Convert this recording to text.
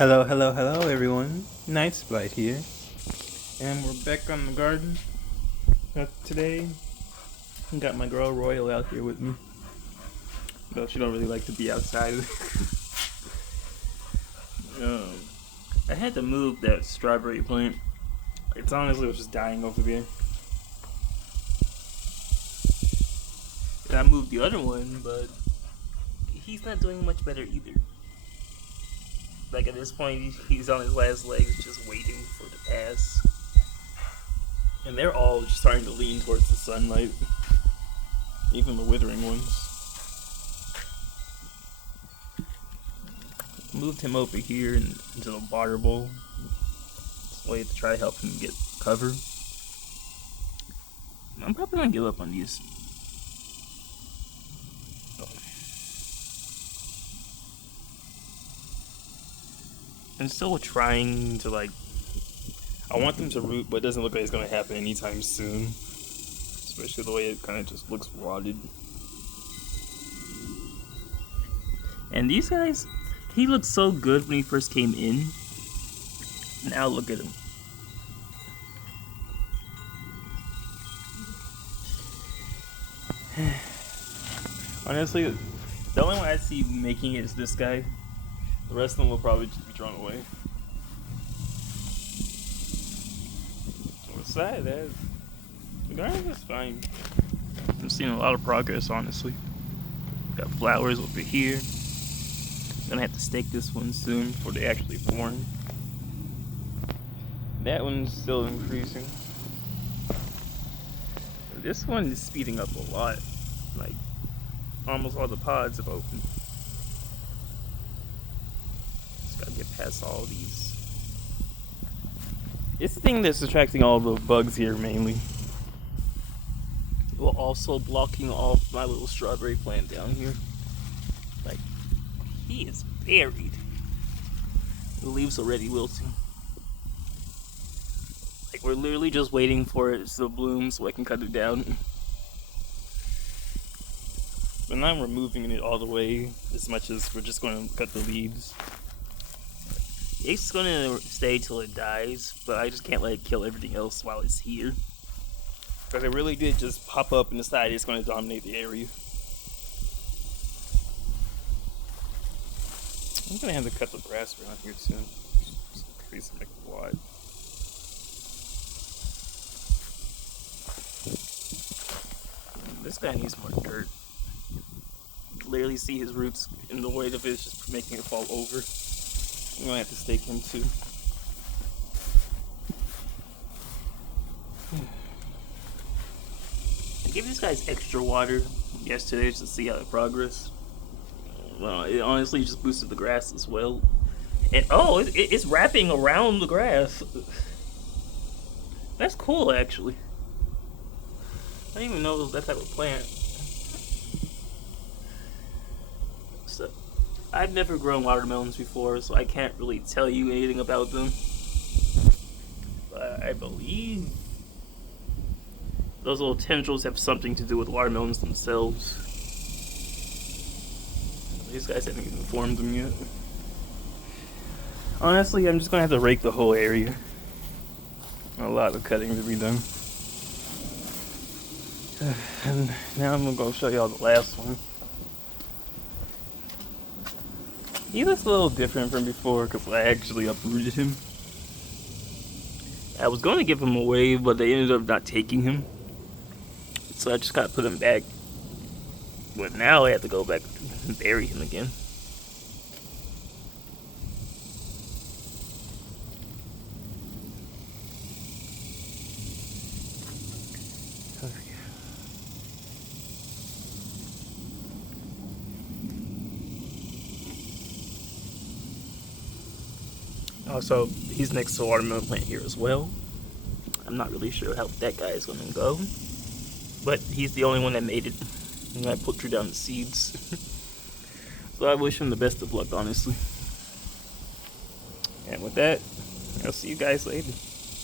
Hello, hello, hello, everyone. Nightsblight here, and we're back on the garden. Today, got my girl Royal out here with me. Though she don't really like to be outside. um, I had to move that strawberry plant. It's honestly was just dying over there. And I moved the other one, but he's not doing much better either. Like at this point, he's on his last legs, just waiting for the pass. And they're all just starting to lean towards the sunlight. Even the withering ones. Moved him over here into the water bowl. This way to try to help him get cover. I'm probably gonna give up on these. I'm still trying to I want them to root, but it doesn't look like it's gonna happen anytime soon. Especially the way it kind of just looks rotted. And these guys, he looked so good when he first came in. Now look at him. Honestly, the only one I see making it is this guy. The rest of them will probably just be thrown away. Aside that, the garden is fine. I'm seeing a lot of progress, honestly. Got flowers over here. Gonna have to stake this one soon before they actually form. That one's still increasing. This one is speeding up a lot. Like, almost all the pods have opened. Just gotta get past all these. It's the thing that's attracting all the bugs here mainly. While also blocking off my little strawberry plant down here. Like, he is buried. The leaves already wilting. Like, we're literally just waiting for it to bloom so I can cut it down. But now I'm removing it all the way as much as we're just going to cut the leaves. It's gonna stay till it dies, but I just can't let it kill everything else while it's here. Because it really did just pop up and decide it's gonna dominate the area. I'm gonna have to cut the grass around here soon. Just increase it like a lot. This guy needs more dirt. You can literally see his roots, and the weight of it is just making it fall over. I'm gonna have to stake him too. I gave these guys extra water yesterday just to see how it progressed. Well, it honestly just boosted the grass as well. And it's wrapping around the grass. That's cool, actually. I didn't even know it was that type of plant. So, I've never grown watermelons before, so I can't really tell you anything about them. But I believe those little tendrils have something to do with watermelons themselves. These guys haven't even formed them yet. Honestly, I'm just gonna have to rake the whole area. A lot of cutting to be done. And now I'm gonna go show y'all the last one. He looks a little different from before because I actually uprooted him. I was going to give him away, but they ended up not taking him. So I just gotta put him back. But now I have to go back and bury him again. Also, he's next to a watermelon plant here as well. I'm not really sure how that guy is going to go. But he's the only one that made it. And I put down the seeds. So I wish him the best of luck, honestly. And with that, I'll see you guys later.